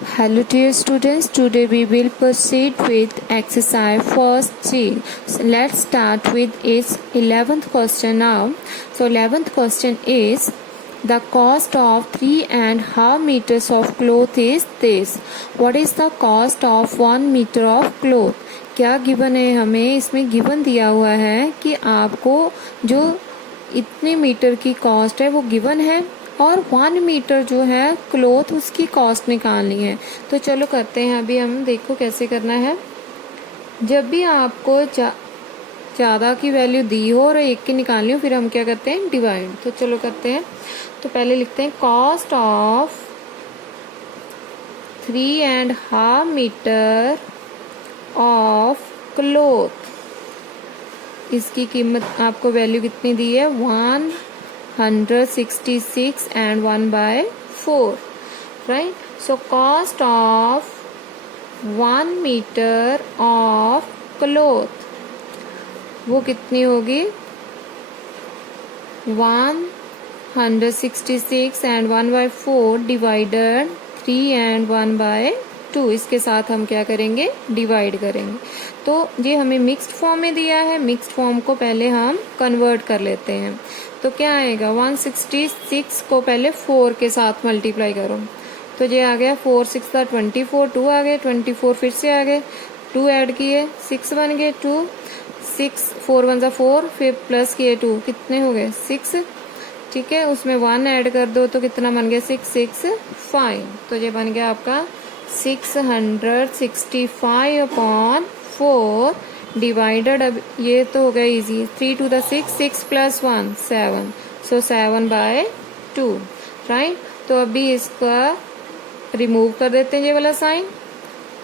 Hello dear students, today we will proceed with exercise first G. So let's start with its 11th question now. So 11th question is, the cost of 3.5 meters of cloth is this. What is the cost of 1 meter of cloth? क्या given है हमें? इसमें given दिया हुआ है कि आपको जो इतने मीटर की कॉस्ट है वो गिवन है और 1 मीटर जो है क्लोथ उसकी कॉस्ट निकालनी है। तो चलो करते हैं, अभी हम देखो कैसे करना है। जब भी आपको ज़्यादा की वैल्यू दी हो और एक की निकालनी हो, फिर हम क्या करते हैं, डिवाइड। तो चलो करते हैं। तो पहले लिखते हैं cost of 3.5 metre of cloth. इसकी कीमत आपको वैल्यू कितनी दी है, 166 and 1/4, right? So cost of 1 meter of cloth वो कितनी होगी, 166 and 1/4 डिवाइडेड 3 and 1/2। इसके साथ हम क्या करेंगे, डिवाइड करेंगे। तो ये हमें मिक्स्ड फॉर्म में दिया है, मिक्स्ड फॉर्म को पहले हम कन्वर्ट कर लेते हैं। तो क्या आएगा, 166 को पहले 4 के साथ मल्टीप्लाई करो, तो ये आ गया 4 6 24, 2 आ गए, 24 फिर से आ गए, 2 ऐड किए 6 बन गए, 2 6 4 1 4, फिर प्लस किए 2, कितने हो गए 6, ठीक है। उसमें 1 ऐड कर दो तो कितना बन गया 6 6 5। तो ये बन गया आपका 665/4 डिवाइडेड, अब ये तो हो गया easy, 3 to the 6, 6 + 1 7, so 7/2, right. तो अभी इसका रिमूव कर देते हैं ये वाला साइन।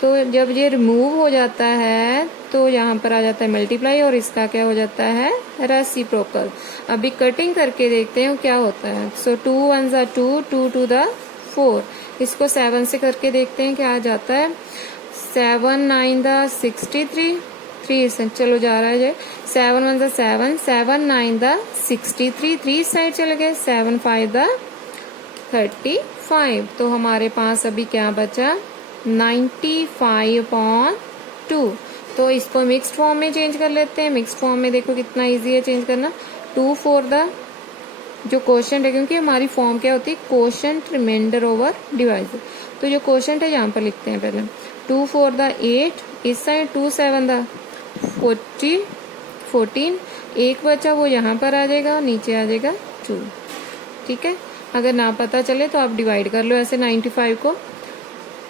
तो जब ये रिमूव हो जाता है तो यहाँ पर आ जाता है मल्टीप्लाई और इसका क्या हो जाता है, रेसिप्रोकल। अभी कटिंग करके देखते हैं क्या होता है। सो 2 1 2, 2 to the 4, इसको 7 से करके देखते हैं क्या आ जाता है, 7 9 63, 3 से चलो जा रहा है, 7 1 7, 7 9 63, 3 साइड चले गए, 7 5 35। तो हमारे पास अभी क्या बचा, 95/2। तो इसको मिक्स्ड फॉर्म में चेंज कर लेते हैं। मिक्स्ड फॉर्म में देखो कितना इजी है चेंज करना। 2 4 जो क्वोशंट है, क्योंकि हमारी फॉर्म क्या होती है, क्वोशंट रिमाइंडर ओवर डिवाइजर। तो जो क्वोशंट है यहाँ पर लिखते हैं पहले, 2 4 8, इस साइड 2 7 14, एक बचा वो यहाँ पर आ जाएगा, नीचे आ जाएगा 2, ठीक है। अगर ना पता चले तो आप डिवाइड कर लो ऐसे 95 को।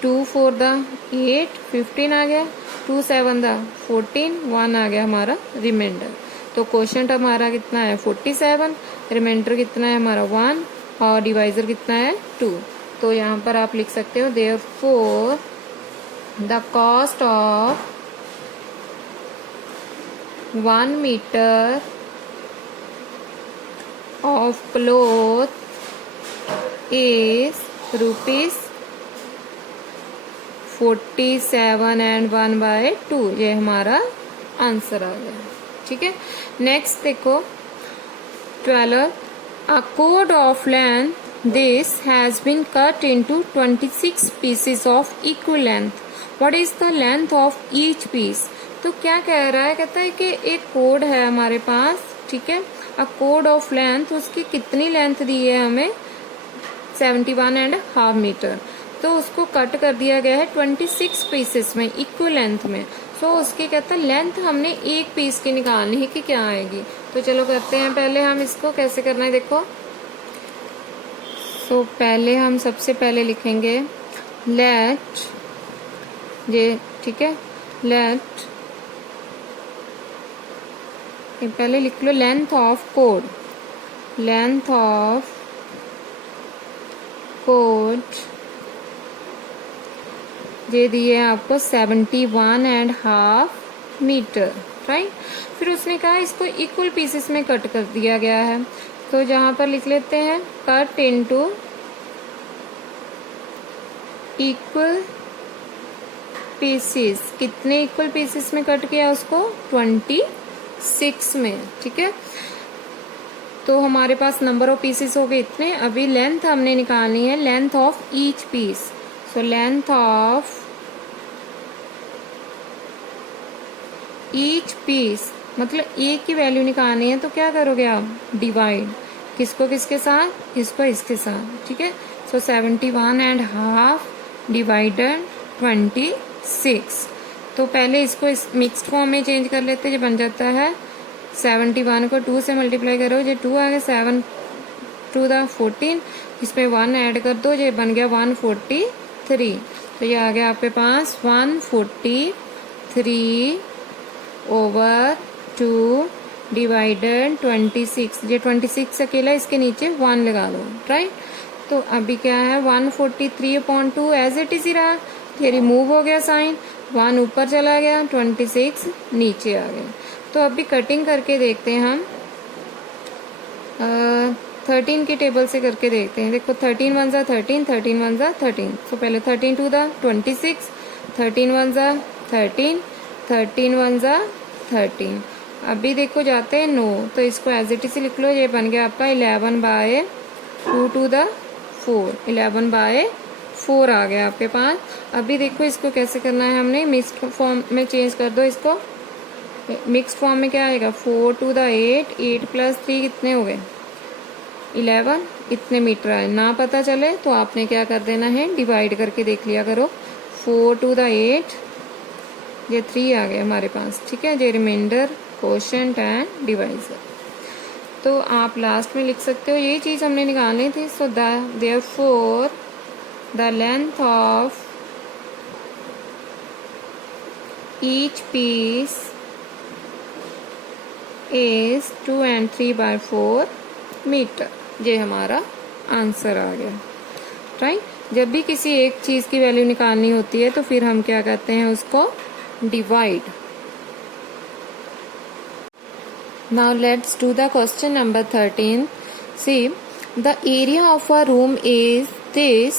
2 4 8, 15 आ गया, 2 7 14, 1 आ गया हमारा रिमाइंडर। तो क्वोशंट हमारा कितना है 47, रिमाइंडर कितना है हमारा 1 और डिवाइजर कितना है 2। तो यहाँ पर आप लिख सकते हो, therefore the cost of 1 meter of cloth is ₹47 and 1/2। ये हमारा आंसर आ गया, ठीक है। नेक्स्ट देखो 12, a cord of length this has been cut into 26 pieces of equal length. What is the length of each piece? तो क्या कह रहा है, कहता है कि एक कोड है हमारे पास, ठीक है। अ कोड ऑफ लेंथ, उसकी कितनी लेंथ दी है हमें, 71.5 मीटर। तो उसको कट कर दिया गया है 26 पीसेस में, इक्वल लेंथ में। सो उसकी कहता है लेंथ हमने एक पीस की निकालनी है कि क्या आएगी। तो चलो करते हैं, पहले हम इसको कैसे करना है देखो। सो पहले हम सबसे पहले लिखेंगे लेट, ये ठीक है, लेट, पहले लिख लो length of code, length of code ये दिए आपको 71.5 मीटर, राइट। फिर उसने कहा इसको इक्वल पीसेस में कट कर दिया गया है। तो जहां पर लिख लेते हैं कट इनटू इक्वल पीसेस। कितने इक्वल पीसेस में कट किया उसको, 26 में, ठीक है। तो हमारे पास नंबर ऑफ पीसेस हो गए इतने। अभी लेंथ हमने निकालनी है, length of each piece. So length of each piece, मतलब एक की वैल्यू निकालनी है तो क्या करोगे आप, डिवाइड, किसको किसके साथ, इसको इसके साथ, ठीक है। सो 71.5 डिवाइडेड 26। तो पहले इसको इस मिक्स्ड फॉर्म में चेंज कर लेते हैं, जो बन जाता है 71 को 2 से मल्टीप्लाई करो, जो 2 आ गया, 7 टू द 14, इसमें 1 ऐड कर दो, ये बन गया 143। तो ये आ गया आपके पास 143 ओवर 2 डिवाइडेड 26। ये 26 अकेला, इसके नीचे 1 लगा लो, राइट। तो अभी क्या है, 143/2 एज इट इज ही रहा, ये रिमूव हो गया साइन, 1 ऊपर चला गया, 26 नीचे आ गया। तो अभी कटिंग करके देखते हैं हम, 13 की टेबल से करके देखते हैं। देखो 13 1 जा 13, 13 1 जा 13। तो पहले 13 2 दा 26, 13 1 जा 13, 13 1 जा 13। अभी देखो जाते हैं 9, तो इसको एज इट इज लिख लो, ये बन गया आपका 11/2 टू द 4, 11/4 आ गया आपके पास। अभी देखो इसको कैसे करना है, हमने मिक्स्ड फॉर्म में चेंज कर दो इसको। मिक्स्ड फॉर्म में क्या आएगा, 4 टू द 8, 8 प्लस 3 कितने हो गए, 11, इतने मीटर आए। ना पता चले तो आपने क्या कर देना है, डिवाइड करके देख लिया करो। 4 टू द 8, ये 3 आ गए हमारे पास, ठीक है। ये रिमाइंडर, कोशेंट एंड डिवाइजर। तो आप लास्ट में लिख सकते हो, यही चीज हमने निकालनी थी। So therefore the length of each piece is 2 and 3/4 metre. ये हमारा आंसर आ गया, राइट। जब भी किसी एक चीज की वैल्यू निकालनी होती है तो फिर हम क्या कहते हैं, उसको divide. Now let's do the question number 13। See, the area of a room is this,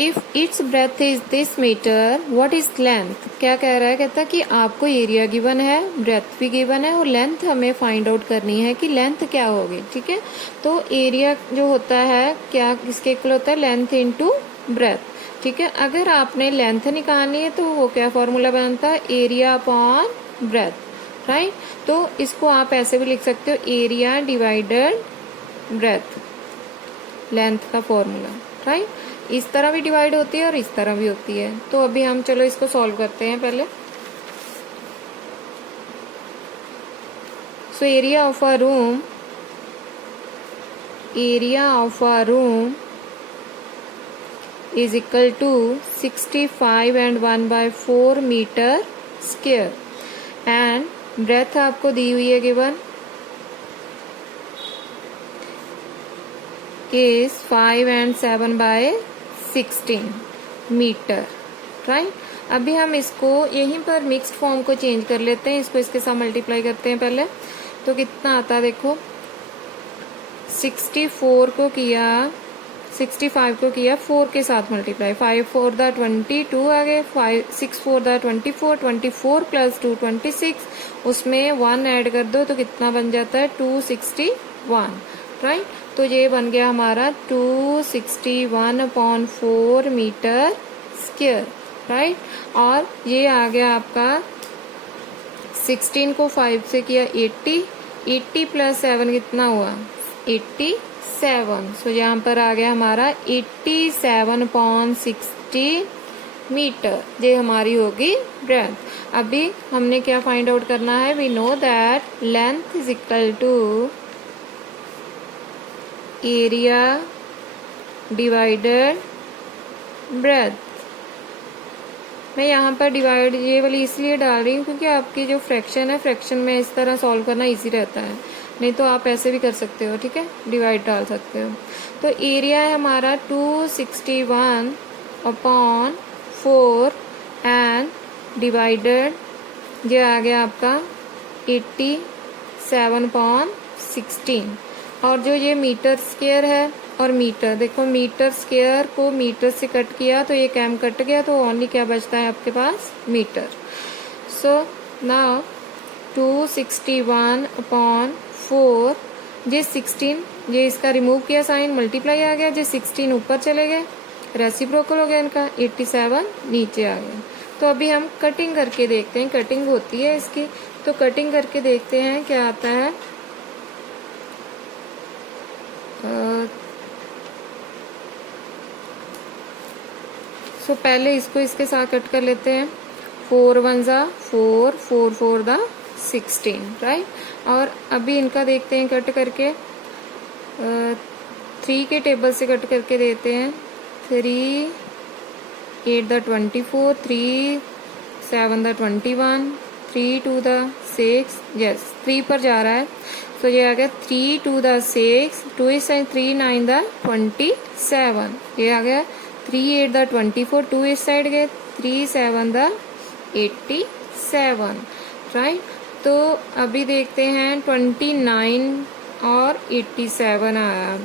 if its breadth is this metre, what is length. क्या कह रहा है, कहता है कि आपको एरिया गिवन है, ब्रेथ भी गिवन है, और लेंथ हमें फाइंड आउट करनी है कि लेंथ क्या होगी, ठीक है। तो एरिया जो होता है क्या किसके इक्वल होता है, लेंथ इनटू ब्रेथ, ठीक है। अगर आपने लेंथ निकालनी है तो वो क्या फॉर्मूला बनता है, एरिया अपॉन ब्रेथ, राइट। तो इसको आप ऐसे भी लिख सकते हो, एरिया डिवाइडेड ब्रेथ, लेंथ का फॉर्मूला, राइट। इस तरह भी डिवाइड होती है और इस तरह भी होती है। तो अभी हम चलो इसको सॉल्व करते हैं पहले। So area of a room, area of a room is equal to 65 and 1/4 metre square, and breadth आपको दी हुई है given is 5 and 7/16 metre, right. अभी हम इसको यहीं पर मिक्स्ड फॉर्म को चेंज कर लेते हैं, इसको इसके साथ मल्टीप्लाई करते हैं पहले। तो कितना आता है देखो, 64 को किया, 65 को किया 4 के साथ मल्टीप्लाई, 5 4 द 22 आ गए, 6 4 द 24, 24 प्लस 2 26, उसमें 1 ऐड कर दो तो कितना बन जाता है, 261, राइट। तो ये बन गया हमारा 261/4 मीटर स्क्वायर, राइट। और ये आ गया आपका 16 को 5 से किया 80, 80 प्लस 7 कितना हुआ, 87। सो यहाँ पर आ गया हमारा 87/60 मीटर, ये हमारी होगी ब्रेथ। अभी हमने क्या फाइंड आउट करना है, we know that length is equal to area divided breadth. मैं यहाँ पर डिवाइड ये वाली इसलिए डाल रही हूँ क्योंकि आपकी जो फ्रैक्शन है, फ्रैक्शन में इस तरह सॉल्व करना इजी रहता है, नहीं तो आप ऐसे भी कर सकते हो, ठीक है, डिवाइड डाल सकते हो। तो एरिया है हमारा 261/4 एंड डिवाइडेड, ये आ गया आपका 87/16। और जो ये मीटर स्क्वायर है, और मीटर देखो, मीटर स्क्वायर को मीटर से कट किया तो ये कैम कट गया, तो ओनली क्या बचता है आपके पास, मीटर। सो नाउ 261/4, ये 16, ये इसका रिमूव किया साइन, मल्टीप्लाई आ गया, जो 16 ऊपर चले गए, रेसिप्रोकल हो गया इनका, 87 नीचे आ गया। तो अभी हम कटिंग करके देखते हैं, कटिंग होती है इसकी, तो कटिंग करके देखते हैं क्या आता है। सो पहले इसको इसके साथ कट कर लेते हैं। 4 1 जा 4, 4 4 दा 16, राइट। और अभी इनका देखते हैं कट करके, 3 के टेबल से कट करके देते हैं। 3 8 दा 24, 3 7 दा 21, 3 2 दा 6, यस 3 पर जा रहा है। तो ये आ गया 3 2 दा 6, 2 इस साइड 3 9 दा 27, ये आ गया 3 8 दा 24, 2 इस साइड गए 3 7 दा 87, राइट। तो अभी देखते हैं 29 और 87 आया।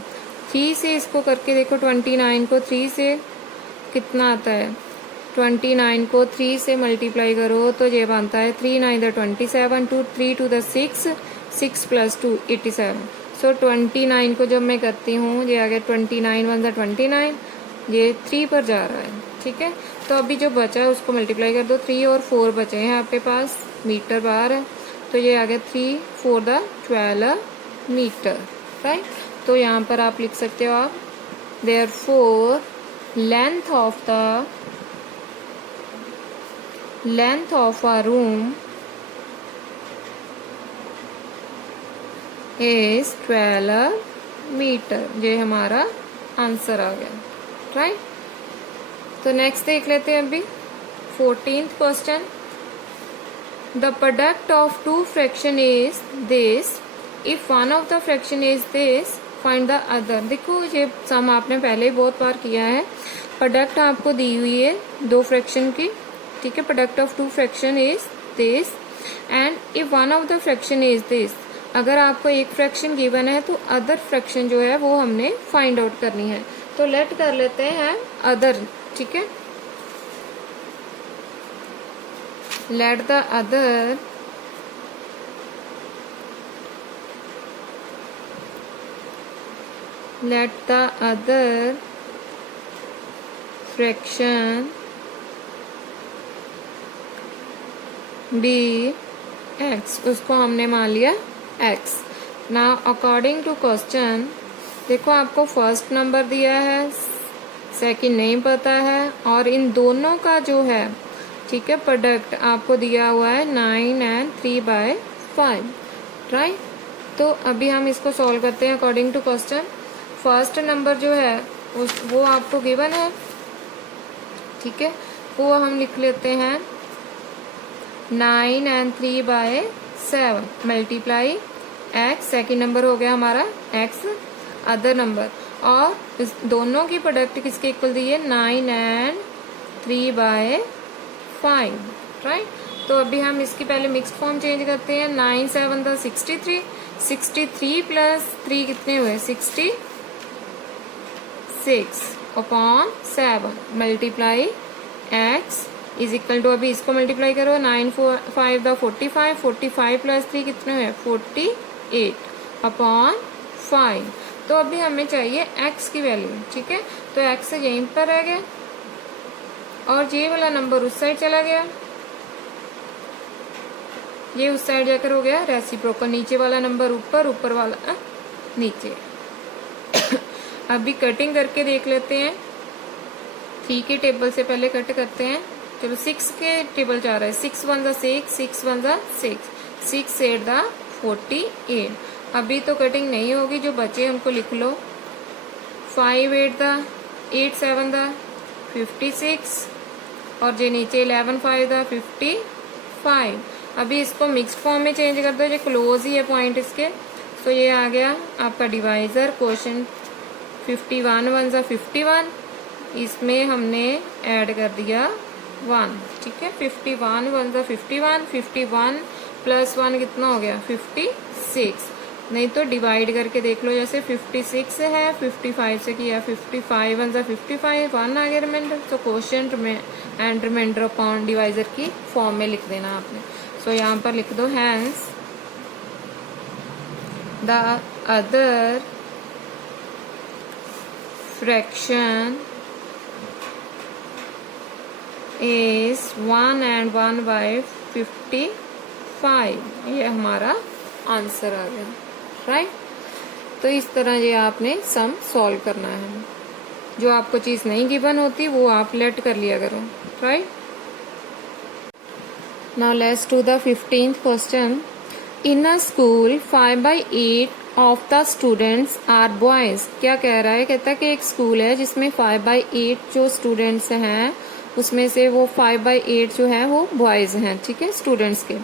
3 से इसको करके देखो, 29 को 3 से कितना आता है, 29 को 3 से मल्टीप्लाई करो तो ये बनता है 3 9 दा 27, 2 3 2 दा 6, 6 + 2 87। सो 29 को जब मैं करती हूँ, ये आ गया 29 1 दा 29, ये 3 पर जा रहा है, ठीक है। तो अभी जो बचा है उसको मल्टीप्लाई कर दो, 3 और 4 बचे हैं आपके पास, मीटर बाहर है, तो ये आ गया 3 4 दा 12 मीटर, राइट। तो यहाँ पर आप लिख सकते हो आप, therefore length of a room is 12 metre. ये हमारा आंसर आ गया, राइट। तो नेक्स्ट देख लेते हैं अभी 14th question. The product of two fraction is this, if one of the fraction is this find the other. देखो ये सम आपने पहले ही बहुत बार किया है। प्रोडक्ट आपको दी हुई है दो फ्रैक्शन की, ठीक है। Product of two fraction is this and if one of the fraction is this. अगर आपको एक फ्रैक्शन गिवन है तो अदर फ्रैक्शन जो है वो हमने फाइंड आउट करनी है। तो लेट कर लेते हैं अदर, ठीक है। Let the other fraction be x, उसको हमने मान लिया x. Now according to question, देखो आपको फर्स्ट नंबर दिया है, सेकंड नहीं पता है, और इन दोनों का जो है, ठीक है, प्रोडक्ट आपको दिया हुआ है 9 and 3/5, राइट। तो अभी हम इसको सॉल्व करते हैं according to question. First number जो है वो आपको गिवन है, ठीक है, वो हम लिख लेते हैं 9 and 3/7 multiply x, second number हो गया हमारा एक्स, अदर नंबर, और इस दोनों की प्रोडक्ट किसके इक्वल दी है 9 and 3/5, राइट। तो अभी हम इसकी पहले मिक्स्ड फॉर्म चेंज करते हैं। 9 7 दा 63, 63 + 3 कितने हुए 66 upon 7 multiply x is equal to, अभी इसको मल्टीप्लाई करो, 9 5 दा 45, 45 + 3 कितने हुए 48 अपॉन 5। तो अभी हमें चाहिए x की वैल्यू, ठीक है। तो x यहीं पर रह गया और ये वाला नंबर उस साइड चला गया, ये उस साइड जाकर हो गया रेसिप्रोकल, नीचे वाला नंबर ऊपर, ऊपर वाला नीचे। अभी कटिंग करके देख लेते हैं। 3 के टेबल से पहले कट करते हैं। चलो 6 के टेबल जा रहा है, 6 1 दा 6, 6 1 दा 6, 6 8 दा 48। अभी तो कटिंग नहीं होगी, जो बचे उनको लिख लो। 5 8 दा 8 7 दा 56 और जो नीचे 11 5 दा 55। अभी इसको मिक्स्ड फॉर्म में चेंज कर दो, ये क्लोज ही है पॉइंट इसके। तो ये आ गया आपका डिवाइजर क्वोशिएंट 51 1 दा 51, इसमें हमने ऐड कर दिया 1, ठीक है। 51 1 दा 51, 51 + 1 कितना हो गया 56। नहीं तो डिवाइड करके देख लो, जैसे 56 है 55 से किया, 55 1 दा 55, 1 आ गया रिमाइंडर। तो क्वोशिएंट में एंड रिमाइंडर अपॉन डिवाइजर की फॉर्म में लिख देना आपने। तो यहाँ पर लिख दो hence the other fraction is 1 and 1/55। ये हमारा आंसर आ गया, राइट। तो इस तरह ये आपने सम सॉल्व करना है। जो आपको चीज नहीं गिवन होती वो आप लेट कर लिया करो, right. Now let's do the 15th question. In a school 5/8 of the students are boys. क्या कह रहा है? कहता है कि एक स्कूल है जिसमें 5/8 जो स्टूडेंट्स हैं उसमें से वो 5/8 जो है वो बॉयज हैं, ठीक है, स्टूडेंट्स के।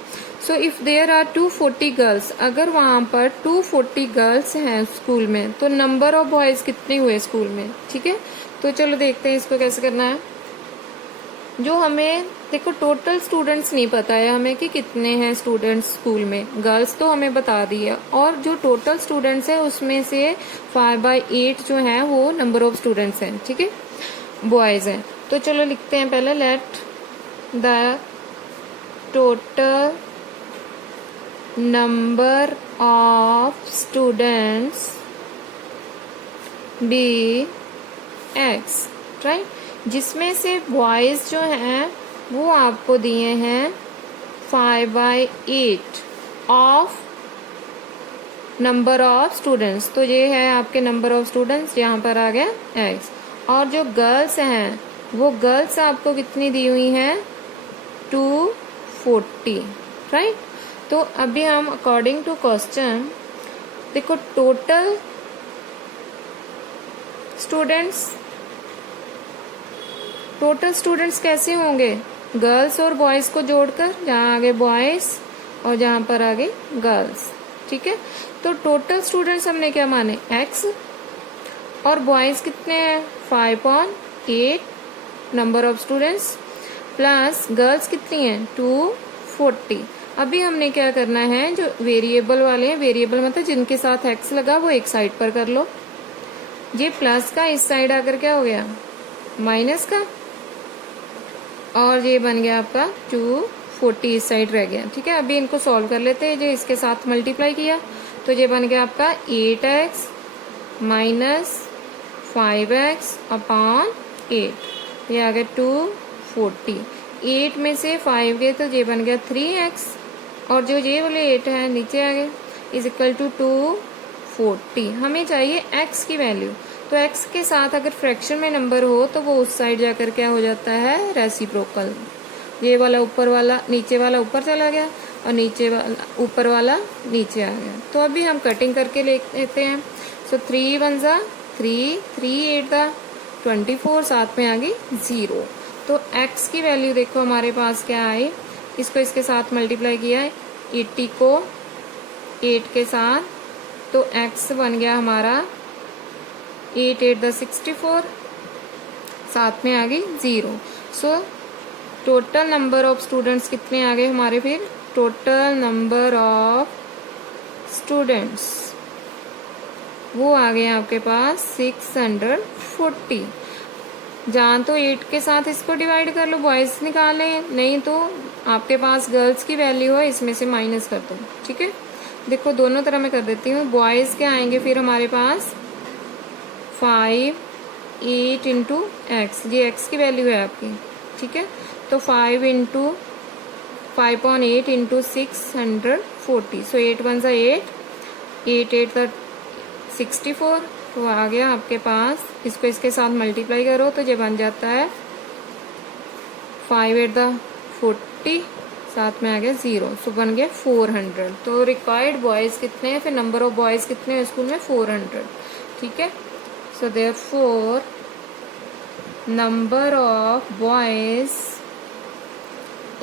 So if there are 240 girls, अगर वहां पर 240 गर्ल्स हैं स्कूल में, तो नंबर ऑफ बॉयज कितने हुए स्कूल में, ठीक है। तो चलो देखते हैं इसको कैसे करना है। जो हमें देखो टोटल स्टूडेंट्स नहीं पता है हमें कि कितने हैं स्टूडेंट्स स्कूल में, गर्ल्स तो हमें बता दी है, और जो टोटल स्टूडेंट्स है उसमें से 5/8 जो है वो नंबर ऑफ स्टूडेंट्स हैं, ठीक है, बॉयज हैं। तो चलो लिखते हैं पहले, let the total number of students be x, right. जिसमें से बॉयज जो हैं वो आपको दिए हैं 5/8 ऑफ नंबर ऑफ स्टूडेंट्स। तो ये है आपके नंबर ऑफ स्टूडेंट्स, यहाँ पर आ गया एक्स। और जो गर्ल्स हैं वो गर्ल्स आपको कितनी दी हुई हैं? 240, राइट। तो अभी हम अकॉर्डिंग टू क्वेश्चन देखो टोटल स्टूडेंट्स कैसे होंगे? गर्ल्स और बॉयज को जोड़कर, जहाँ आगे बॉयज और जहाँ पर आगे गर्ल्स, ठीक है। तो टोटल स्टूडेंट्स हमने क्या माने? एक्स। और बॉयज कितने हैं? 5/8 number of students, plus girls कितनी हैं? 240। अभी हमने क्या करना है, जो वेरिएबल वाले हैं, वेरिएबल मतलब जिनके साथ एक्स लगा, वो एक साइड पर कर लो। ये प्लस का इस साइड आकर क्या हो गया? माइनस का, और ये बन गया आपका 240 इस साइड रह गया, ठीक है। अभी इनको सॉल्व कर लेते हैं। जो इसके साथ मल्टीप्लाई किया तो ये बन गया आपका 8x माइनस 5x/8, ये आ गया 240। 8 में से 5 गए तो ये बन गया 3x, और जो ये वाले 8 है नीचे आ गए, इज इक्वल टू 240। हमें चाहिए x की वैल्यू। तो x के साथ अगर फ्रैक्शन में नंबर हो तो वो उस साइड जाकर क्या हो जाता है? रेसिप्रोकल। ये वाला ऊपर वाला, नीचे वाला ऊपर चला गया और नीचे वाला ऊपर वाला नीचे आ गया। तो अभी हम कटिंग करके लेते हैं। सो 3 1 जा 3, 3 8 दा 24, साथ में आ गई 0। तो x की वैल्यू देखो हमारे पास क्या आई, इसको इसके साथ मल्टीप्लाई किया है, 80 को 8 के साथ, तो x बन गया हमारा 8 8 दा 64, साथ में आ गई 0। So total number of students कितने आ गए हमारे? फिर टोटल नंबर ऑफ स्टूडेंट्स वो आ गए आपके पास 640। जहाँ तो 8 के साथ इसको डिवाइड कर लो, बॉयज निकाले, नहीं तो आपके पास गर्ल्स की वैल्यू है, इसमें से माइनस कर दो, ठीक है। देखो दोनों तरह मैं कर देती हूँ। बॉयज के आएंगे फिर हमारे पास 5 8 इंटू एक्स, ये एक्स की वैल्यू है आपकी, ठीक है। तो 5 इंटू 5/8 इंटू 640, सो 8 1 8, 8 8 दा 64, तो आ गया आपके पास। इसको इसके साथ मल्टीप्लाई करो तो ये बन जाता है 5 8 दा 40, साथ में आ गया 0, सो बन गया 400। तो रिक्वायर्ड बॉयज कितने हैं? फिर नंबर ऑफ बॉयज कितने हैं स्कूल में? 400, ठीक है। So therefore number of boys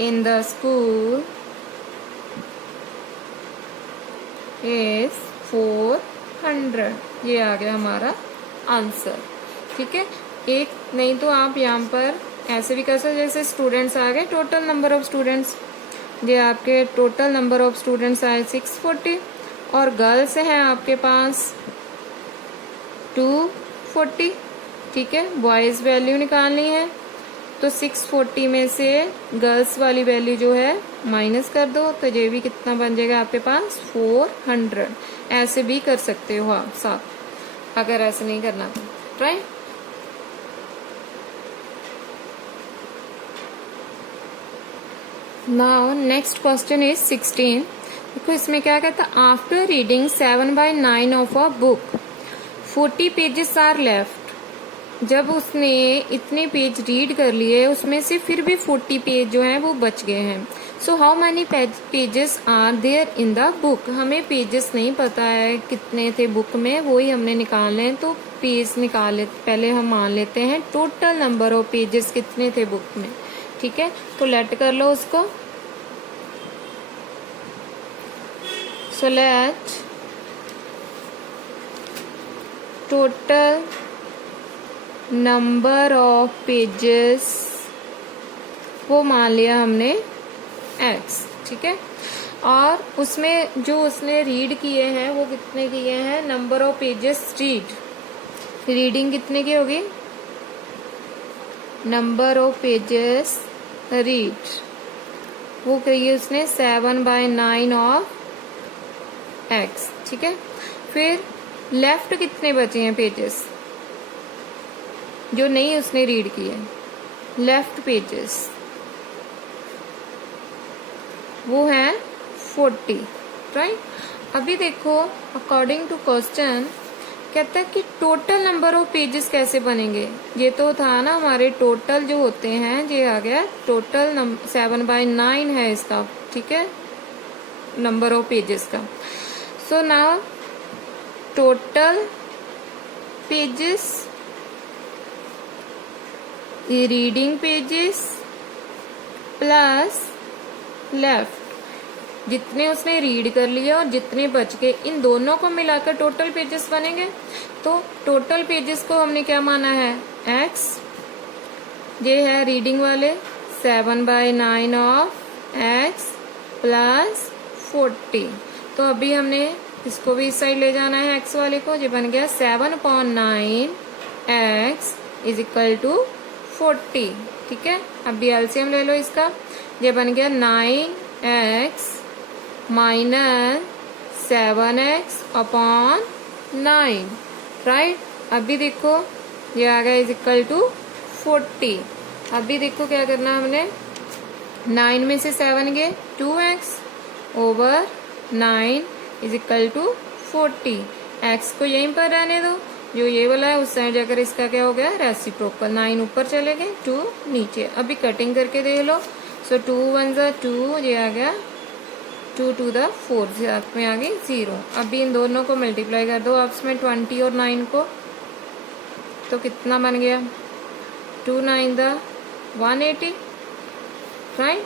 in the school is 400। ये आ गया हमारा आंसर, ठीक है। एक नहीं तो आप यहाँ पर ऐसे भी कर सकते, जैसे स्टूडेंट्स आ गए, टोटल नंबर ऑफ स्टूडेंट्स, ये आपके टोटल नंबर ऑफ स्टूडेंट्स आए 640, और गर्ल्स हैं आपके पास 240, ठीक है। बॉयज वैल्यू निकालनी है तो 640 में से गर्ल्स वाली वैल्यू जो है माइनस कर दो, तो ये भी कितना बन जाएगा आपके पास? 400। ऐसे भी कर सकते हो आप साथ, अगर ऐसे नहीं करना तो, right. Now next question is 16। देखो इसमें क्या कहता है, after reading 7/9 of a book 40 pages are left. जब उसने इतने पेज रीड कर लिए उसमें से फिर भी 40 पेज जो हैं वो बच गए हैं। So how many pages are there in the book. हमें पेजेस नहीं पता है कितने थे बुक में, वो ही हमने निकालने हैं। तो पेज निकाले पहले हम मान लेते हैं टोटल नंबर ऑफ पेजेस कितने थे बुक में। ठीक है, तो लेट कर लो उसको। So let total number of pages वो मान लिया हमने x। ठीक है, और उसमें जो उसने रीड किए हैं वो कितने किए हैं, नंबर ऑफ पेजेस रीडिंग कितने की होगी, नंबर ऑफ पेजेस रीड वो कहिए उसने 7/9 ऑफ x। ठीक है, फिर लेफ्ट कितने बचे हैं पेजेस जो नहीं उसने रीड किए, लेफ्ट पेजेस वो है 40। राइट, अभी देखो अकॉर्डिंग टू क्वेश्चन कहता है कि टोटल नंबर ऑफ पेजेस कैसे बनेंगे। ये तो था ना हमारे टोटल जो होते हैं, ये आ गया टोटल 7/9 है इसका। ठीक है, नंबर ऑफ पेजेस का। So now total pages reading pages plus left, जितने उसने रीड कर लिए और जितने बच गए इन दोनों को मिलाकर टोटल पेजेस बनेंगे। तो टोटल पेजेस को हमने क्या माना है, x। ये है रीडिंग वाले 7/9 ऑफ x प्लस 40। तो अभी हमने इसको भी इस साइड ले जाना है x वाले को। ये बन गया 7/9 x इज इक्वल टू 40। ठीक है, अभी एलसीएम ले लो इसका। ये बन गया 9x minus 7x upon 9। Right, अभी देखो ये आ गया इज इक्वल टू 40। अभी देखो क्या करना हमने, 9 में से 7 गए 2x over 9 is equal to 40। x को यहीं पर रहने दो, जो ये वाला है उस साइड जाकर इसका क्या हो गया रेसिप्रोकल। 9 ऊपर चले गए 2 नीचे। अभी कटिंग करके देख लो। सो 2 1 ज़ा 2, ये आ गया 2 2 द 4 साथ में आ गई 0। अभी इन दोनों को मल्टीप्लाई कर दो आपस में 20 और 9 को, तो कितना बन गया 2 9 द 180। राइट,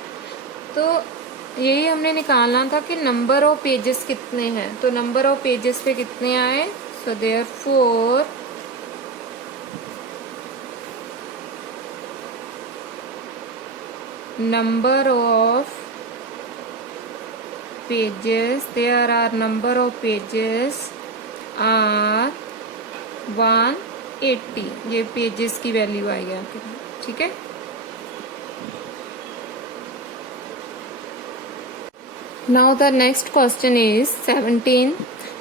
तो यही हमने निकालना था कि नंबर ऑफ पेजेस कितने हैं। तो नंबर ऑफ पेजेस पे कितने आए, so therefore number of pages, there are number of pages are 180। ये पेजेस की वैल्यू आई है आपके पास। ठीक है, now the next question is 17।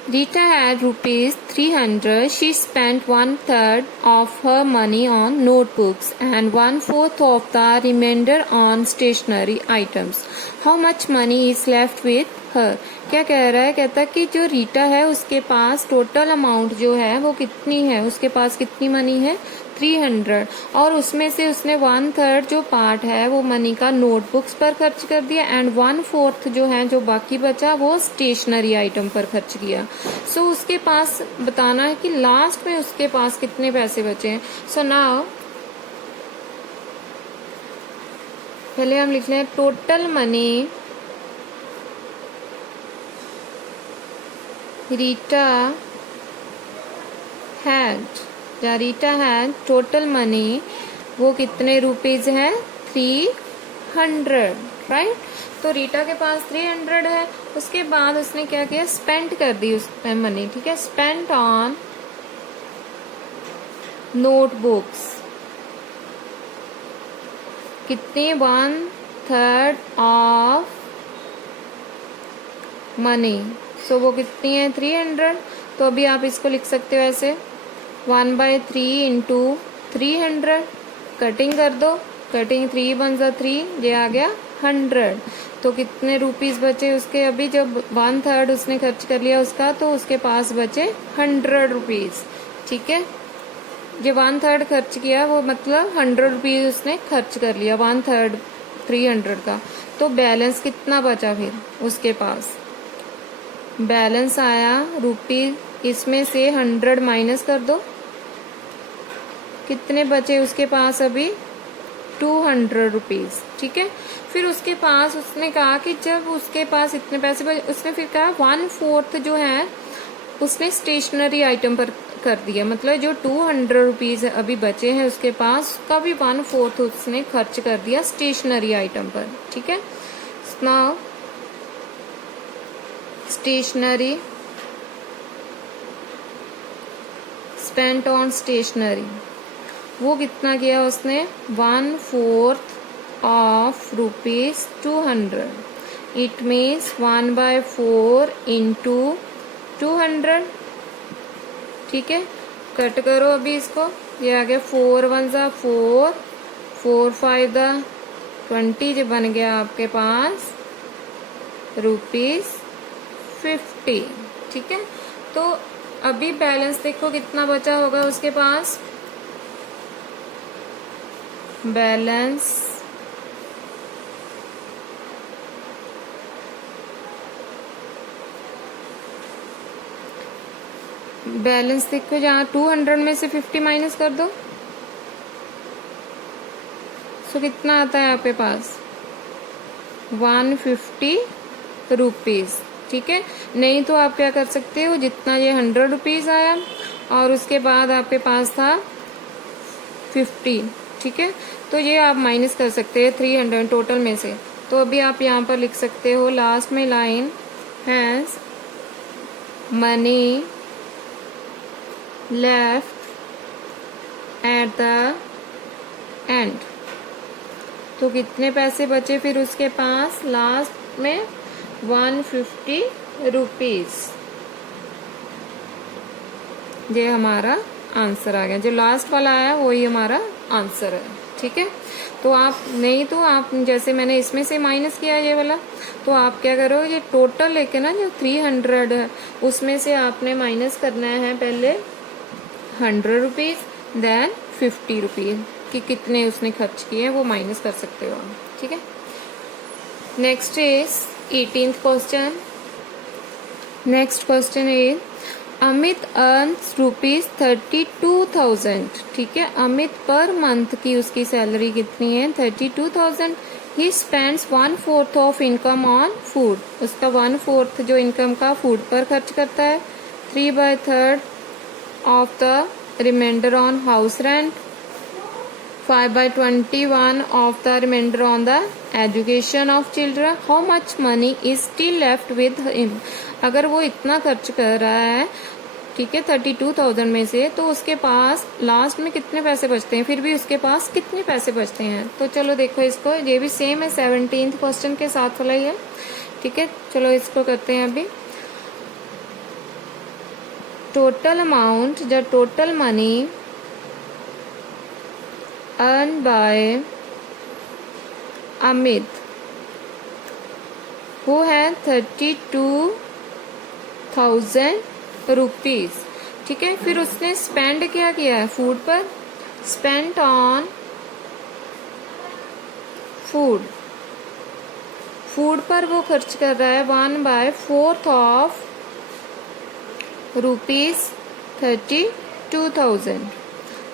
Rita had rupees 300. She spent 1/3 of her money on notebooks and 1/4 of the remainder on stationery items. How much money is left with her? क्या कह रहा है, कहता है कि जो रीटा है उसके पास टोटल अमाउंट जो है वो कितनी है, उसके पास कितनी मनी है 300, और उसमें से उसने 1/3 जो पार्ट है वो मनी का नोटबुक्स पर खर्च कर दिया एंड 1/4 जो है जो बाकी बचा वो स्टेशनरी आइटम पर खर्च किया। सो उसके पास बताना है कि लास्ट में उसके पास कितने पैसे बचे हैं। सो नाउ पहले हम लिख लें total money Rita had total money वो कितने रुपीज है 300। राइट, तो रीटा के पास 300 है। उसके बाद उसने क्या किया, स्पेंड कर दी उस पे मनी। ठीक है, स्पेंड ऑन नोटबुक्स कितनी 1/3 ऑफ मनी। सो वो कितनी है 300। तो अभी आप इसको लिख सकते हो ऐसे 1/3 इंटू 300। कटिंग कर दो कटिंग 3 वन ज़ा 3, ये आ गया 100। तो कितने रुपीस बचे उसके? अभी जब 1/3 उसने खर्च कर लिया उसका, तो उसके पास बचे 100 रुपीज। ठीक है, ये 1/3 खर्च किया, वो मतलब 100 रुपीज उसने खर्च कर लिया, 1/3 300 का। तो बैलेंस कितना बचा फिर उसके पास? बैलेंस आया रुपीज, इसमें से 100 माइनस कर दो, कितने बचे उसके पास अभी? 200 रुपीज। ठीक है, फिर उसके पास उसने कहा कि जब उसके पास इतने पैसे बचे, उसने फिर कहा 1/4 जो है उसने स्टेशनरी आइटम पर कर दिया। मतलब जो 200 रुपीज अभी बचे हैं उसके पास, उसका भी 1/4 उसने खर्च कर दिया स्टेशनरी आइटम पर। ठीक है, now stationery, spent on stationery, वो कितना किया उसने? 1/4 ऑफ ₹200। It means 1/4 into 200। ठीक है, कट करो अभी इसको, ये आ गया 4 वन ज़ा 4, 4 5 ज़ा 20, जो बन गया आपके पास ₹50। ठीक है, तो अभी बैलेंस देखो कितना बचा होगा उसके पास। बैलेंस देखो, जहाँ 200 में से 50 माइनस कर दो, तो कितना आता है आपके पास? 150 रुपीज। ठीक है, नहीं तो आप क्या कर सकते हो, जितना ये 100 रुपीज आया और उसके बाद आपके पास था 50। ठीक है, तो ये आप माइनस कर सकते हैं 300 टोटल में से। तो अभी आप यहाँ पर लिख सकते हो लास्ट में line, has money left eight the and. तो कितने पैसे बचे फिर उसके पास लास्ट में? 150 रुपीज। ये हमारा आंसर आ गया, जो लास्ट वाला आया वही हमारा आंसर है। ठीक है, तो आप नहीं तो आप जैसे मैंने इसमें से माइनस किया ये वाला, तो आप क्या करो, ये टोटल लेके ना जो 300 है उसमें से आपने माइनस करना है पहले 100 रुपीज, देन 50 रुपीज, कि कितने उसने खर्च किए वो माइनस कर सकते हो आप। ठीक है, next is 18th question. Next question is Amit earns ₹32,000। ठीक है, अमित पर मंथ की उसकी सैलरी कितनी है? 32,000। He spends 1/4 of income on food. उसका 1/4 जो इनकम का फूड पर खर्च करता है। 3/3 of the remainder on house rent. 5/21 of the remainder on the education of children. How much money is still left with him? अगर वो इतना खर्च कर रहा है, ठीक है, 32,000 में से, तो उसके पास लास्ट में कितने पैसे बचते हैं? फिर भी उसके पास कितने पैसे बचते हैं? तो चलो देखो इसको, ये भी सेम है 17th क्वेश्चन के साथ वाला ही है। ठीक है, चलो इसको करते हैं अभी। Total amount, the total money earned by Amit, who had 32,000 rupees. ठीक है, फिर उसने स्पेंड क्या किया है? फूड पर। स्पेंट ऑन फूड, फूड पर वो खर्च कर रहा है 1/4 ऑफ ₹32,000।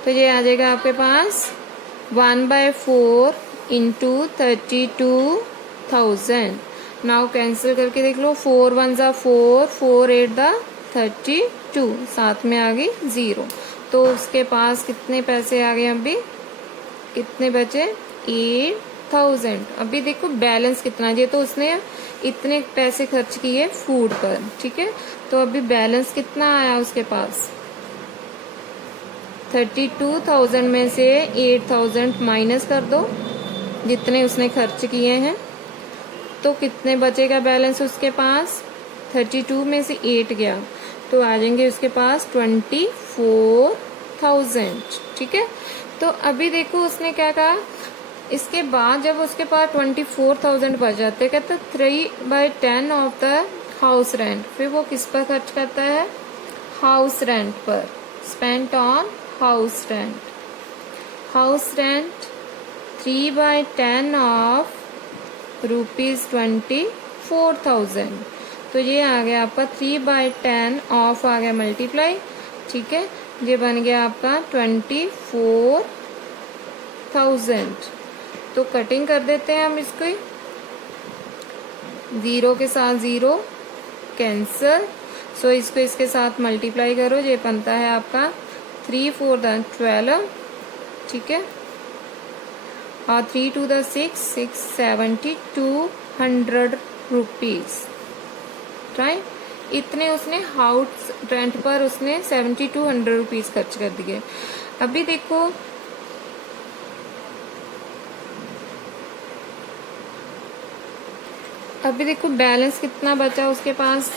तो ये आ जाएगा आपके पास 1/4 इंटू 32,000। नाउ कैंसिल करके देख लो, 4 1 ज़ा 4, 4 8 दा 32, साथ में आ गई 0। तो उसके पास कितने पैसे आ गए? अभी कितने बचे? 8,000। अभी देखो बैलेंस कितना, ये तो उसने इतने पैसे खर्च किए फूड पर। ठीक है, तो अभी बैलेंस कितना आया उसके पास? 32,000 में से 8,000 माइनस कर दो, जितने उसने खर्च किए हैं, तो कितने बचेगा बैलेंस उसके पास? 32 में से 8 गया, तो आ जाएंगे उसके पास 24,000। ठीक है, तो अभी देखो उसने क्या कहा, इसके बाद जब उसके पास 24,000 बच जाते हैं, कहते 3/10 ऑफ द हाउस रेंट, फिर वो किस पर खर्च करता है? हाउस रेंट पर। Spent on house rent. House rent 3/10 of ₹24,000। तो ये आ गया आपका 3/10 ऑफ आ गया मल्टीप्लाई, ठीक है। ये बन गया आपका 24,000। तो कटिंग कर देते हैं हम इसको, 0 के साथ 0 कैंसल। सो इसको इसके साथ मल्टीप्लाई करो, ये बनता है आपका 3 4 12, ठीक है। और 3 2 6 67200 रुपीज, राइट। इतने उसने हाउस रेंट पर उसने 7200 रुपीज खर्च कर दिए। अभी देखो बैलेंस कितना बचा उसके पास,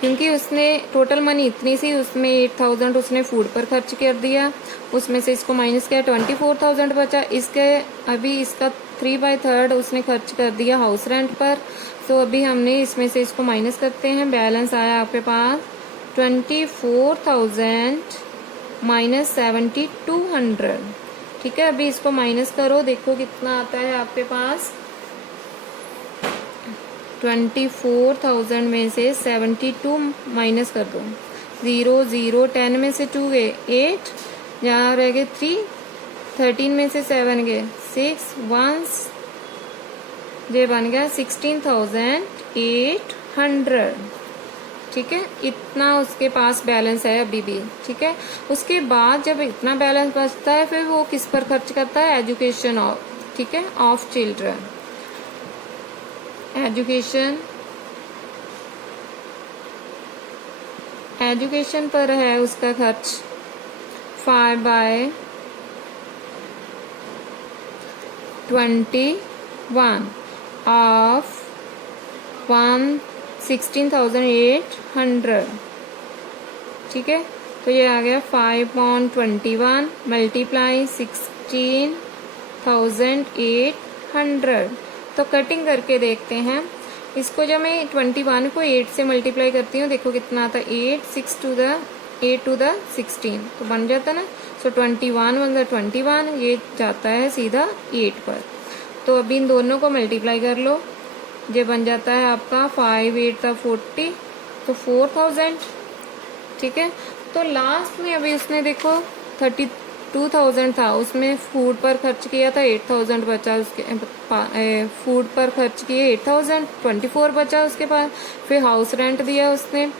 क्योंकि उसने टोटल मनी इतनी सी, उसमें 8,000 उसने फूड पर खर्च कर दिया, उसमें से इसको माइनस किया 24,000 बचा। इसके अभी इसका 3/3 उसने खर्च कर दिया हाउस रेंट पर। तो अभी हमने इसमें से इसको माइनस करते हैं, बैलेंस आया आपके पास 24,000 माइनस 7,200, ठीक है। अभी इसको माइनस करो, देखो कितना आता है आपके पास। 24,000 में से 72 माइनस कर दो, 0 0 10 में से 2 गए 8, यहाँ रह गए 3, 13 में से 7 गए 6, 1 ये बन गया 16,800, ठीक है। इतना उसके पास बैलेंस है अभी भी, ठीक है। उसके बाद जब इतना बैलेंस बचता है, फिर वो किस पर खर्च करता है? एजुकेशन ऑफ, ठीक है, ऑफ चिल्ड्रन। एजुकेशन पर है उसका खर्च 5/21 ऑफ 16,800, ठीक है। तो ये आ गया 5/21 मल्टीप्लाई 16,800। तो कटिंग करके देखते हैं इसको। जब मैं 21 को 8 से मल्टीप्लाई करती हूँ, देखो कितना आता है, 8 6 to the 8 to the 16, तो बन जाता है ना। सो 21 1 21, ये जाता है सीधा 8 पर। तो अभी इन दोनों को मल्टीप्लाई कर लो, ये बन जाता है आपका 5 8 40, तो 4,000, ठीक है। तो लास्ट में अभी उसने देखो 32,000 था, उसमें फूड पर खर्च किया था 8,000 बचा उसके, फूड पर खर्च किए 8,000, 24 बचा उसके पास। फिर हाउस रेंट दिया उसने,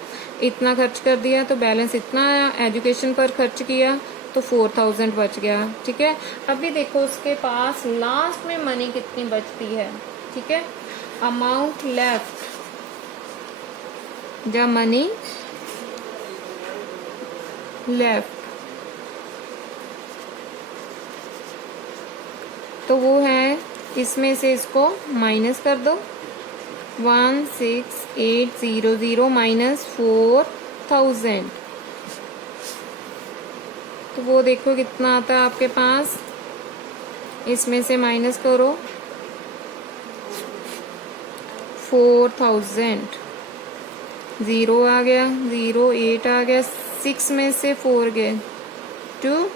इतना खर्च कर दिया, तो बैलेंस इतना आया। एजुकेशन पर खर्च किया तो 4,000 बच गया, ठीक है। अभी देखो उसके पास लास्ट में मनी कितनी बचती है, ठीक है। Amount left, the money left, तो वो है, इसमें से इसको माइनस कर दो, 16,800 माइनस 4,000, तो वो देखो कितना आता है आपके पास। इसमें से माइनस करो 4,000, 0 आ गया, 0 8 आ गया, 6 में से 4 गए 2,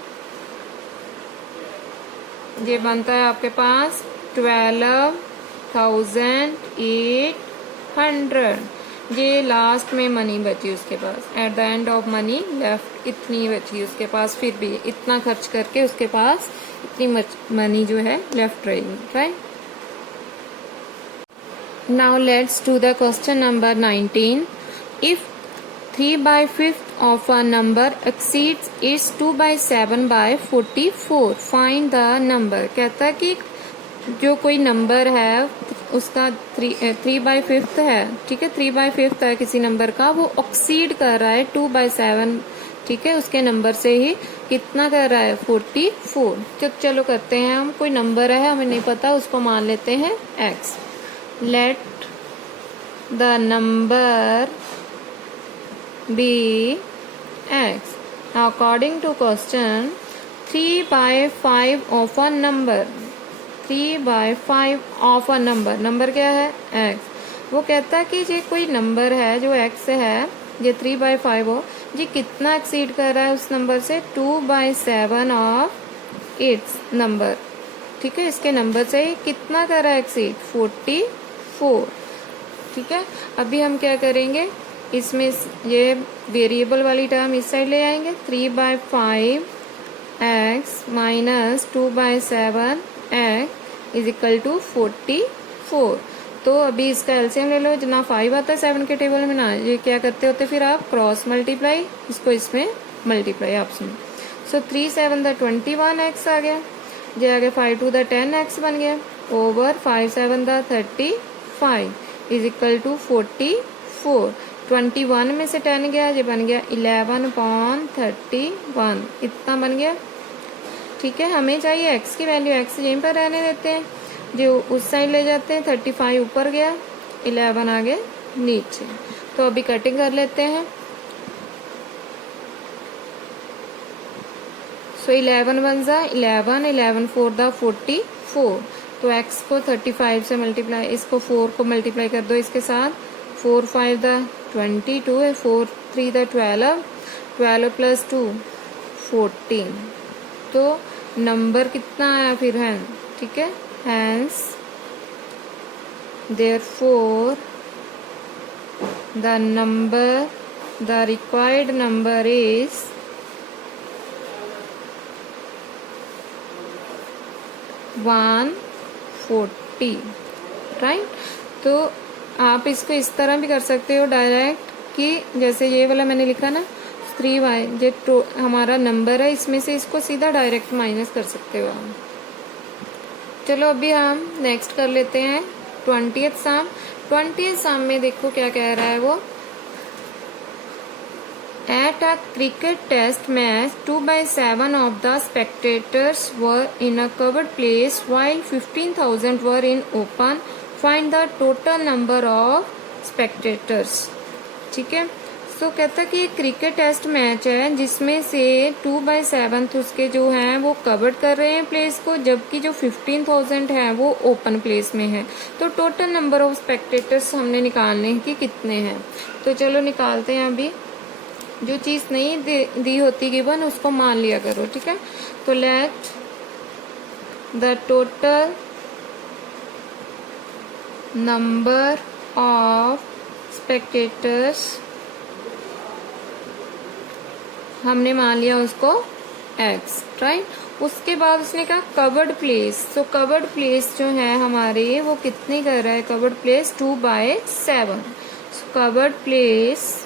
ये बनता है आपके पास 12,800। ये लास्ट में मनी बची उसके पास, at the end of money left इतनी बची उसके पास। फिर भी इतना खर्च करके उसके पास इतनी मनी जो है लेफ्ट रहेगी, right. Now let's do the question number 19। If 3/5 of a number exceeds its 2/7/44, find the number। कहता है कि जो कोई नंबर है उसका 3/5 है, ठीक है, 3/5 है किसी नंबर का, वो एक्सीड कर रहा है 2/7, ठीक है, उसके नंबर से ही कितना कर रहा है 44। तो चलो करते हैं हम, कोई नंबर है हमें नहीं पता, उसको मान लेते हैं x। Let the number be x। Now according to question, 3/5 of a number, 3/5 of a number, number क्या है x। वो कहता है कि ये कोई नंबर है जो x है, ये 3/5 हो, ये कितना एक्सीड कर रहा है उस नंबर से, 2/7 ऑफ इट्स नंबर। ठीक है, इसके नंबर से कितना कर रहा है एक्सीड, 44। ठीक है, अभी हम क्या करेंगे, इसमें ये वेरिएबल वाली टर्म इस साइड ले आएंगे, 3/5 x minus 2/7 x is equal to 44। तो अभी इसका एलसीएम ले लो, ना 5 आता है 7 के टेबल में, ना ये क्या करते होते, फिर आप क्रॉस मल्टीप्लाई, इसको इसमें मल्टीप्लाई आपस में। सो 3 7 द 21x आ गया, ये आ गया 5 2 द 10x बन गया, over 5 7 the 35 is equal to 44। 21 में से 10 गया, ये बन गया 11/31, इतना बन गया। ठीक है, हमें चाहिए x की वैल्यू, x यहीं पर रहने देते हैं, जो उस साइड ले जाते हैं, 35 ऊपर गया, 11 आगे नीचे। तो अभी कटिंग कर लेते हैं। सो 11 1 जा 11, 11 4 दा 44। तो x को 35 से मल्टीप्लाई, इसको 4 को मल्टीप्लाई कर दो इसके साथ, 4 5 दा 22 है, 4 3 दा 12, 12 प्लस 2 14। तो नंबर कितना आया फिर है, ठीक है, hence therefore the required number is 140, right. तो आप इसको इस तरह भी कर सकते हो डायरेक्ट, कि जैसे ये वाला मैंने लिखा ना 3y, जो हमारा नंबर है, इसमें से इसको सीधा डायरेक्ट माइनस कर सकते हो आप। चलो अभी हम नेक्स्ट कर लेते हैं 20th सम। 20th सम में देखो क्या कह रहा है वो, at a cricket test match 2/7 of the spectators were in a covered place while 15,000 were in open. Find the total number of spectators। ठीक है, तो कहता है कि ये क्रिकेट टेस्ट मैच है जिसमें से 2/7 उसके जो हैं वो कवर्ड कर रहे हैं प्लेस को, जबकि जो 15,000 है वो ओपन प्लेस में है। तो टोटल नंबर ऑफ स्पेक्टेटर्स हमने निकालने हैं कि कितने हैं। तो चलो निकालते हैं। अभी जो चीज नहीं दी होती गिवन उसको मान लिया करो, ठीक है। तो late the total number of spectators, हमने मान लिया उसको x, राइट। उसके बाद उसने कहा कवर्ड प्लेस। तो कवर्ड प्लेस जो है हमारे वो कितने कर रहा है, covered place 2/7। Covered place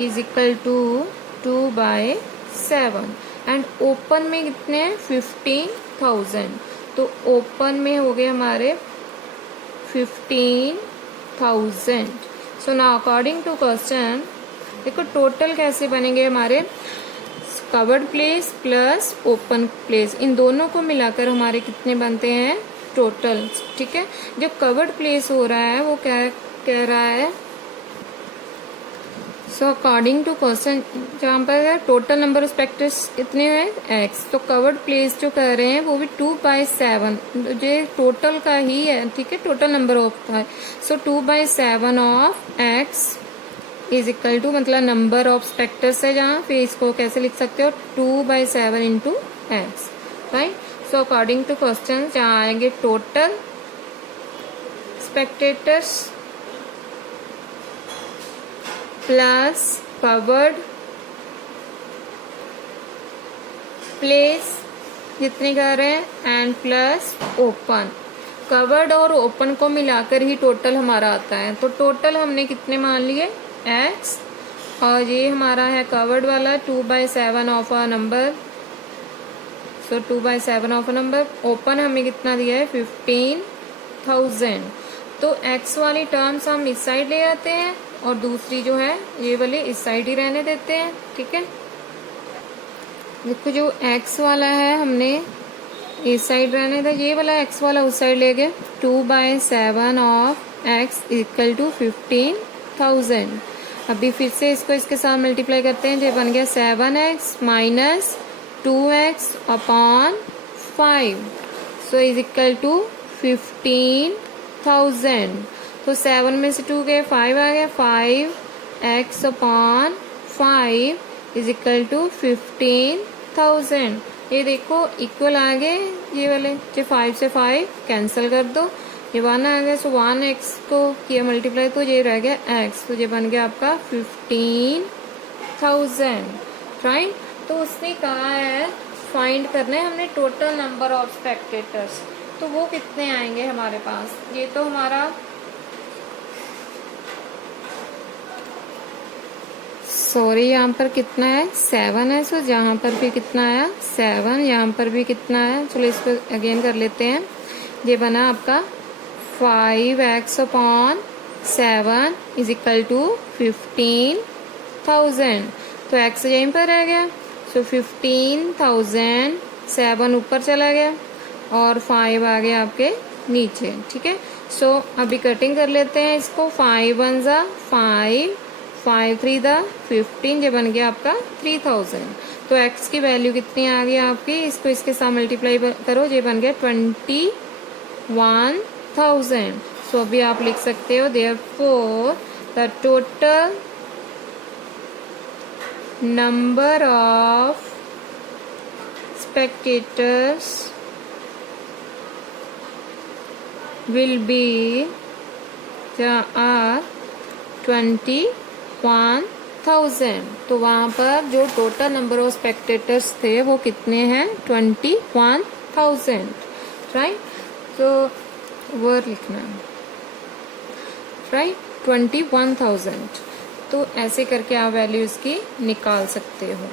is equal to 2/7 and open में कितने हैं 15,000। तो ओपन में हो गए हमारे 15,000। So now according to question देखो टोटल कैसे बनेंगे हमारे, covered place plus open place, इन दोनों को मिलाकर हमारे कितने बनते हैं टोटल, ठीक है। जो कवर्ड प्लेस हो रहा है वो क्या कह रहा है, सो अकॉर्डिंग टू क्वेश्चन जहाँ पर टोटल नंबर ऑफ स्पेक्टर्स कितने हैं x, तो कवर्ड प्लेस जो कह रहे हैं वो भी 2/7, जो टोटल का ही है, ठीक है, टोटल नंबर ऑफ का है। So 2/7 of x is equal to, मतलब नंबर ऑफ स्पेक्टर्स है जहाँ, फिर इसको कैसे लिख सकते हो 2/7 into x, right. So according to question जहाँ आएंगे total spectators plus covered place जितने कर रहे हैं एंड प्लस ओपन, कवर्ड और ओपन को मिलाकर ही टोटल हमारा आता है। तो टोटल हमने कितने मान लिए x, और ये हमारा है कवर्ड वाला 2/7 of a number, so 2/7 of a number. Open हमें कितना दिया है 15,000। तो x वाली टर्म्स हम इस साइड ले आते हैं और दूसरी जो है ये वाली इस साइड ही रहने देते हैं, ठीक है। देखो जो x वाला है हमने इस साइड रहने था, ये वाला x वाला उस साइड ले गए, 2/7 ऑफ x इक्वल टू 15,000 अभी फिर से इसको इसके साथ मल्टीप्लाई करते हैं, जो बन गया 7x minus 2x upon 5 so is equal to 15,000। तो 7 में से 2 गए 5 आ गया, 5x upon 5 is equal to 15,000। ये देखो इक्वल आ गए ये वाले, जो 5 से 5 कैंसिल कर दो, ये 1 आ गया, सो 1x को किया मल्टीप्लाई तो ये रह गया x, तो ये बन गया आपका 15,000, राइट। तो उसने कहा है फाइंड करने हमने टोटल नंबर ऑफ स्पेक्टेटर्स, तो वो कितने आएंगे हमारे पास। ये तो हमारा यहाँ पर कितना है 7 है, सो जहाँ पर भी कितना आया 7, यहाँ पर भी कितना है, चलो इसको अगेन कर लेते हैं। ये बना आपका 5x upon 7 is equal to 15,000, तो x यहीं पर रह गया, सो 15,000, 7 ऊपर चला गया और 5 आ गया आपके नीचे, ठीक है। सो अभी कटिंग कर लेते हैं इसको, 5 1 जा 5, 5 3 दा 15, ये बन गया आपका 3000। तो x की वैल्यू कितनी आ गई आपकी, इसको इसके साथ मल्टीप्लाई करो, ये बन गया 21,000। सो अभी आप लिख सकते हो therefore the total number of spectators will be there are 21,000। तो वहाँ पर जो टोटल नंबर ऑफ स्पेक्टेटर्स थे वो कितने हैं 21,000, राइट। तो वर्ड लिखना है, राइट 21,000। तो ऐसे करके आप वैल्यू इसकी निकाल सकते हो।